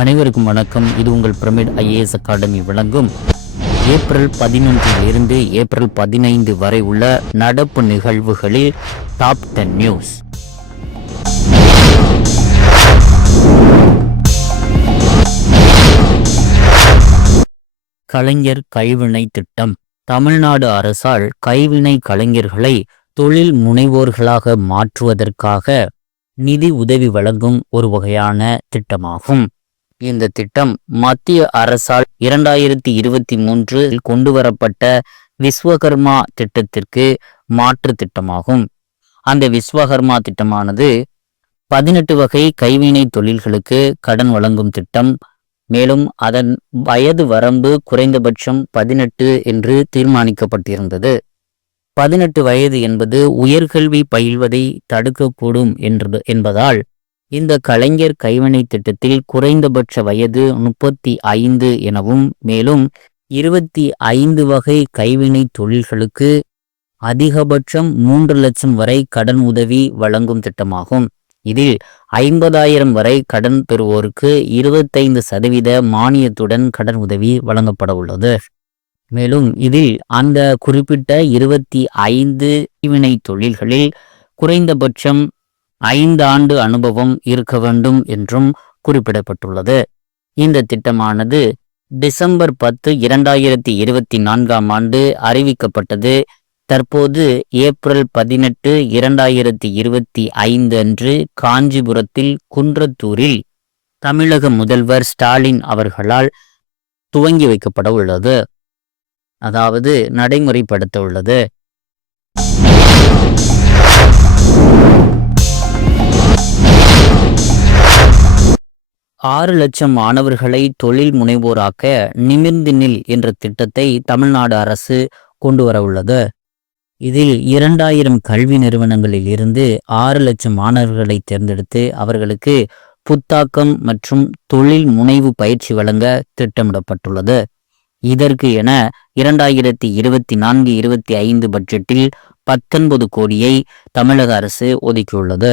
அனைவருக்கும் வணக்கம். இது உங்கள் பிரமிட் IAS அகாடமி வழங்கும் ஏப்ரல் 11 இருந்து ஏப்ரல் 15 வரை உள்ள நடப்பு நிகழ்வுகளில் டாப் 10 நியூஸ். கலைஞர் கைவினை திட்டம். தமிழ்நாடு அரசால் கைவினை கலைஞர்களை தொழில் முனைவோர்களாக மாற்றுவதற்காக நிதி உதவி வழங்கும் ஒரு வகையான திட்டமாகும். இந்த திட்டம் மத்திய அரசால் 2023 கொண்டு வரப்பட்ட விஸ்வகர்மா திட்டத்திற்கு மாற்று திட்டமாகும். அந்த விஸ்வகர்மா திட்டமானது 18 வகை கைவினை தொழில்களுக்கு கடன் வழங்கும் திட்டம். மேலும் அதன் வயது வரம்பு குறைந்தபட்சம் 18 என்று தீர்மானிக்கப்பட்டிருந்தது. 18 வயது என்பது உயர்கல்வி பயில்வதை தடுக்கக்கூடும் என்பதால் இந்த கலைஞர் கைவினை திட்டத்தில் குறைந்தபட்ச வயது 35 எனவும், மேலும் 25 வகை கைவினை தொழில்களுக்கு அதிகபட்சம் 3 லட்சம் வரை கடன் உதவி வழங்கும் திட்டமாகும். இதில் 50,000 வரை கடன் பெறுவோருக்கு 25% மானியத்துடன் கடன் உதவி வழங்கப்பட உள்ளது. மேலும் இதில் அந்த குறிப்பிட்ட 25 கைவினை தொழில்களில் குறைந்தபட்சம் 5 ஆண்டு அனுபவம் இருக்க வேண்டும் என்றும் குறிப்பிடப்பட்டுள்ளது. இந்த திட்டமானது டிசம்பர் 10, 2024 அறிவிக்கப்பட்டது. தற்போது ஏப்ரல் 18, 2025 அன்று காஞ்சிபுரத்தில் குன்றத்தூரில் தமிழக முதல்வர் ஸ்டாலின் அவர்களால் துவங்கி வைக்கப்பட உள்ளது, அதாவது நடைமுறைப்படுத்த உள்ளது. ஆறு லட்சம் மாணவர்களை தொழில் முனைவோராக்க நிமிர்ந்து நில் என்ற திட்டத்தை தமிழ்நாடு அரசு கொண்டு வர உள்ளது. இதில் 2000 கல்வி நிறுவனங்களில் இருந்து 6 லட்சம் மாணவர்களை தேர்ந்தெடுத்து அவர்களுக்கு புத்தாக்கம் மற்றும் தொழில் முனைவு பயிற்சி வழங்க திட்டமிடப்பட்டுள்ளது. இதற்கு என 2024-25 பட்ஜெட்டில் 19 கோடியை தமிழக அரசு ஒதுக்கியுள்ளது.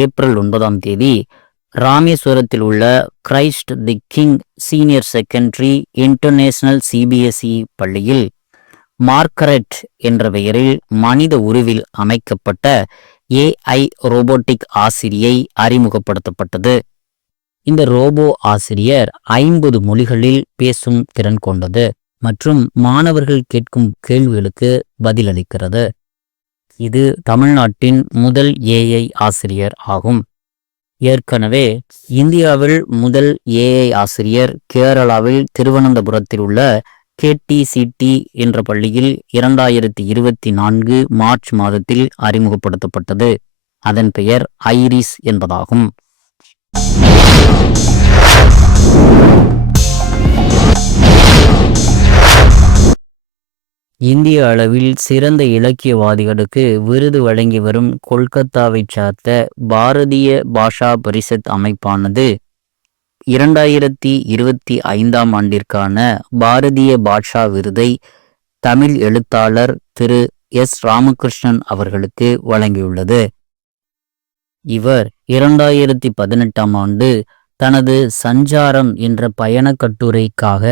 ஏப்ரல் 9 ராமேஸ்வரத்தில் உள்ள Christ the king senior secondary international CBSE பள்ளியில் மார்கரெட் என்ற பெயரில் மனித உருவில் அமைக்கப்பட்ட AI ரோபோட்டிக் ஆசிரியை அறிமுகப்படுத்தப்பட்டது. இந்த ரோபோ ஆசிரியர் 50 மொழிகளில் பேசும் திறன் கொண்டது மற்றும் மாணவர்கள் கேட்கும் கேள்விகளுக்கு பதிலளிக்கிறது. இது தமிழ்நாட்டின் முதல் AI ஆசிரியர் ஆகும். ஏற்கனவே இந்தியாவில் முதல் AI ஆசிரியர் கேரளாவில் திருவனந்தபுரத்தில் உள்ள KTCT என்ற பள்ளியில் 2024 மார்ச் மாதத்தில் அறிமுகப்படுத்தப்பட்டது. அதன் பெயர் ஐரிஸ் என்பதாகும். இந்திய அளவில் சிறந்த இலக்கியவாதிகளுக்கு விருது வழங்கி வரும் கொல்கத்தாவைச் சார்ந்த பாரதிய பாஷா பரிஷத் அமைப்பானது 2025 பாரதிய பாஷா விருதை தமிழ் எழுத்தாளர் திரு S. ராமகிருஷ்ணன் அவர்களுக்கு வழங்கியுள்ளது. இவர் 2018 தனது சஞ்சாரம் என்ற பயண கட்டுரைக்காக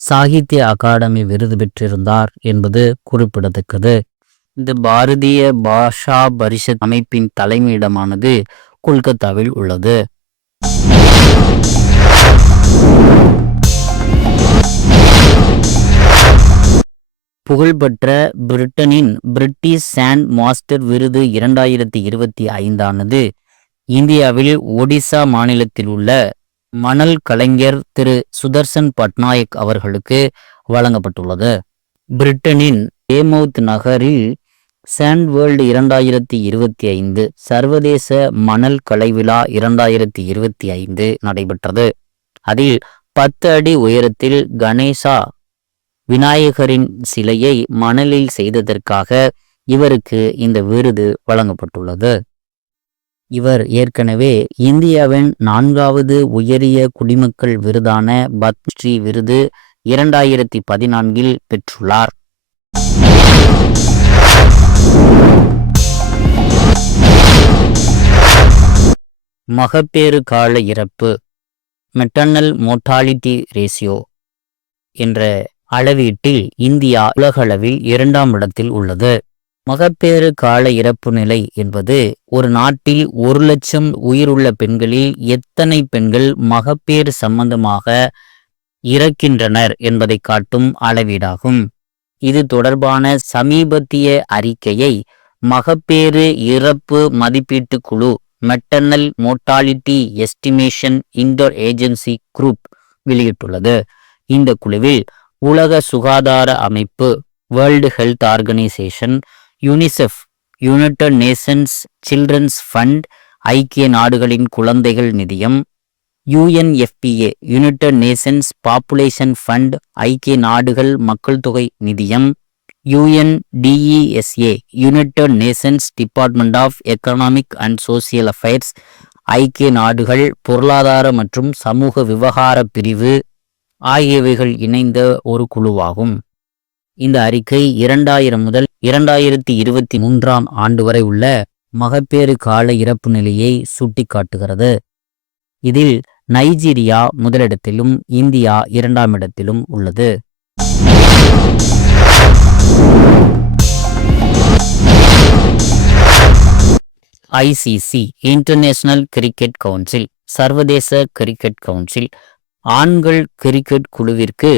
சாகித்ய அகாடமி விருது பெற்றிருந்தார் என்பது குறிப்பிடத்தக்கது. இந்த பாரதிய பாஷா பரிஷத் அமைப்பின் தலைமையிடமானது கொல்கத்தாவில் உள்ளது. புகழ்பெற்ற பிரிட்டனின் பிரிட்டிஷ் சாண்ட் மாஸ்டர் விருது 2025 இந்தியாவில் ஒடிசா மாநிலத்தில் உள்ள மணல் கலைஞர் திரு சுதர்சன் பட்நாயக் அவர்களுக்கு வழங்கப்பட்டுள்ளது. பிரிட்டனின் பேமவுத் நகரில் சாண்ட் வேர்ல்டு 2025 சர்வதேச மணல் கலை விழா 2025 நடைபெற்றது. அதில் 10 அடி உயரத்தில் கணேசா விநாயகரின் சிலையை மணலில் செய்ததற்காக இவருக்கு இந்த விருது வழங்கப்பட்டுள்ளது. இவர் ஏற்கனவே இந்தியாவின் 4வது உயரிய குடிமக்கள் விருதான பத்மஸ்ரீ விருது 2014 பெற்றுள்ளார். மகப்பேறு கால இறப்பு மெட்டர்னல் மோர்டாலிட்டி ரேஷியோ என்ற அளவீட்டில் இந்தியா உலகளவில் 2ஆம் இடத்தில் உள்ளது. மகப்பேறு கால இறப்பு நிலை என்பது ஒரு நாட்டில் 1,00,000 உயிருள்ள பெண்களில் எத்தனை பெண்கள் மகப்பேறு சம்பந்தமாக இறக்கின்றனர் என்பதை காட்டும் அளவீடாகும். இது தொடர்பான சமீபத்திய அறிக்கையை மகப்பேறு இறப்பு மதிப்பீட்டு குழு maternal mortality estimation inter agency group வெளியிட்டுள்ளது. இந்த குழுவில் உலக சுகாதார அமைப்பு, world health organisation, UNICEF, United Nations children's fund, ஐக்கிய நாடுகளின் குழந்தைகள் நிதியம், UNFPA, United Nations population fund, ஐக்கிய நாடுகள் மக்கள் தொகை நிதியம், UNDESA, United Nations department of economic and social affairs, ஐக்கிய நாடுகள் பொருளாதார மற்றும் சமூக விவகார பிரிவு ஆகியவைகள் இணைந்த ஒரு குழுவாகும். இந்த அறிக்கை 2000 முதல் 2023ஆம் ஆண்டு வரை உள்ள மகப்பேறு கால இறப்பு நிலையை சுட்டிக்காட்டுகிறது. இதில் நைஜீரியா முதலிடத்திலும் இந்தியா 2ஆம் இடத்திலும் உள்ளது. ICC, இன்டர்நேஷனல் கிரிக்கெட் கவுன்சில், சர்வதேச கிரிக்கெட் கவுன்சில் ஆண்கள் கிரிக்கெட் குழுவிற்கு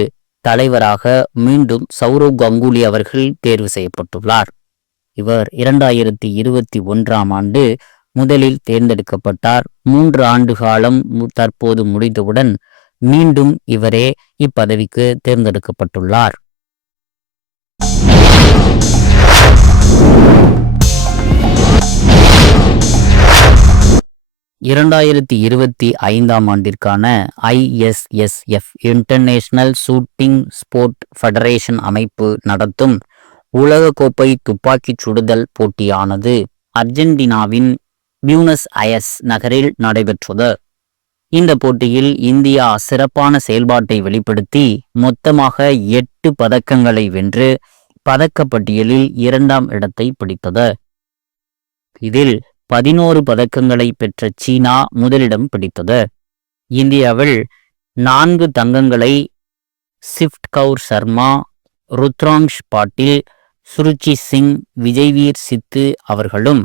தலைவராக மீண்டும் சௌரவ் கங்குலி அவர்கள் தேர்வு செய்யப்பட்டுள்ளார். இவர் 2021ஆம் ஆண்டு முதலில் தேர்ந்தெடுக்கப்பட்டார். 3 ஆண்டு காலம் தற்போது முடிந்தவுடன் மீண்டும் இவரே இப்பதவிக்கு தேர்ந்தெடுக்கப்பட்டுள்ளார். 2025ஆம் ஆண்டிற்கான ISSF international shooting sport federation அமைப்பு நடத்தும் உலகக்கோப்பை துப்பாக்கிச் சுடுதல் போட்டியானது அர்ஜென்டினாவின் பியூனஸ் அயர்ஸ் நகரில் நடைபெற்றது. இந்த போட்டியில் இந்தியா சிறப்பான செயல்பாட்டை வெளிப்படுத்தி மொத்தமாக 8 பதக்கங்களை வென்று பதக்கப்பட்டியலில் 2ஆம் இடத்தை பிடித்தது. இதில் 11 பதக்கங்களை பெற்ற சீனா முதலிடம் பிடித்தது. இந்தியாவில் 4 தங்கங்களை சிஃப்ட் கவுர் சர்மா, ருத்ராங்ஷ் பாட்டில், சுருச்சி சிங், விஜய்வீர் சித்து அவர்களும்,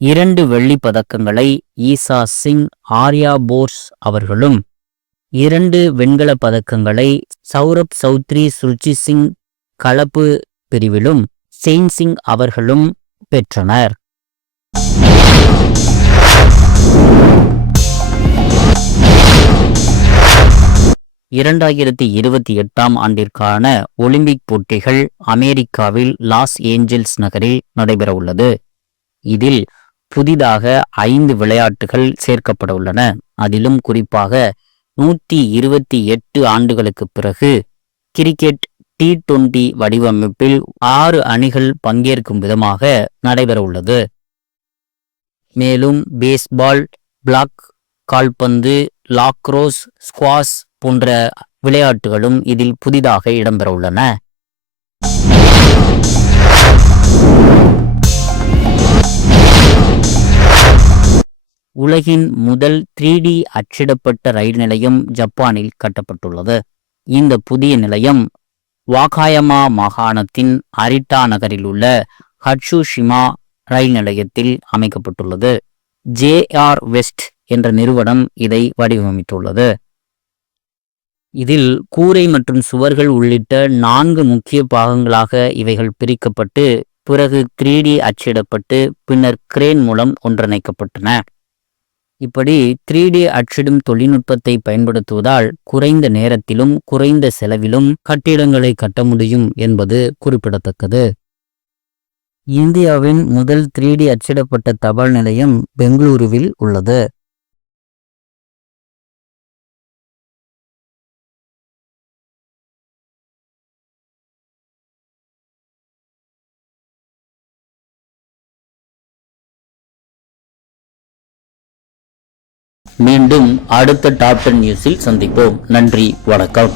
2 வெள்ளி பதக்கங்களை ஈசா சிங், ஆர்யா போர்ஸ் அவர்களும், 2 வெண்கல பதக்கங்களை சௌரப் சௌத்ரி, சுருச்சி சிங் கலப்பு பிரிவிலும் செயின் சிங் அவர்களும் பெற்றனர். 2028ஆம் ஆண்டிற்கான ஒலிம்பிக் போட்டிகள் அமெரிக்காவில் லாஸ் ஏஞ்சல்ஸ் நகரில் நடைபெறவுள்ளது. இதில் புதிதாக 5 விளையாட்டுகள் சேர்க்கப்பட உள்ளன. அதிலும் குறிப்பாக 128 ஆண்டுகளுக்கு பிறகு கிரிக்கெட் T20 வடிவமைப்பில் 6 அணிகள் பங்கேற்கும் விதமாக நடைபெறவுள்ளது. மேலும் பேஸ்பால், பிளாக் கால்பந்து, லாக்ரோஸ், ஸ்குவாஷ் போன்ற விளையாட்டுகளும் இதில் புதிதாக இடம்பெற உள்ளன. உலகின் முதல் 3D அச்சிடப்பட்ட ரயில் நிலையம் ஜப்பானில் கட்டப்பட்டுள்ளது. இந்த புதிய நிலையம் வாகாயமா மாகாணத்தின் அரிட்டா நகரில் உள்ள ஹட்சுஷிமா ரயில் நிலையத்தில் அமைக்கப்பட்டுள்ளது. JR வெஸ்ட் என்ற நிறுவனம் இதை வடிவமைத்துள்ளது. இதில் கூரை மற்றும் சுவர்கள் உள்ளிட்ட 4 முக்கிய பாகங்களாக இவைகள் பிரிக்கப்பட்டு பிறகு 3D அச்சிடப்பட்டு பின்னர் கிரேன் மூலம் ஒன்றிணைக்கப்பட்டன. இப்படி 3D அச்சிடும் தொழில்நுட்பத்தை பயன்படுத்துவதால் குறைந்த நேரத்திலும் குறைந்த செலவிலும் கட்டிடங்களை கட்ட முடியும் என்பது குறிப்பிடத்தக்கது. இந்தியாவின் முதல் 3D அச்சிடப்பட்ட தபால் நிலையம் பெங்களூருவில் உள்ளது. மீண்டும் அடுத்த டாப் 10 நியூஸில் சந்திப்போம். நன்றி, வணக்கம்.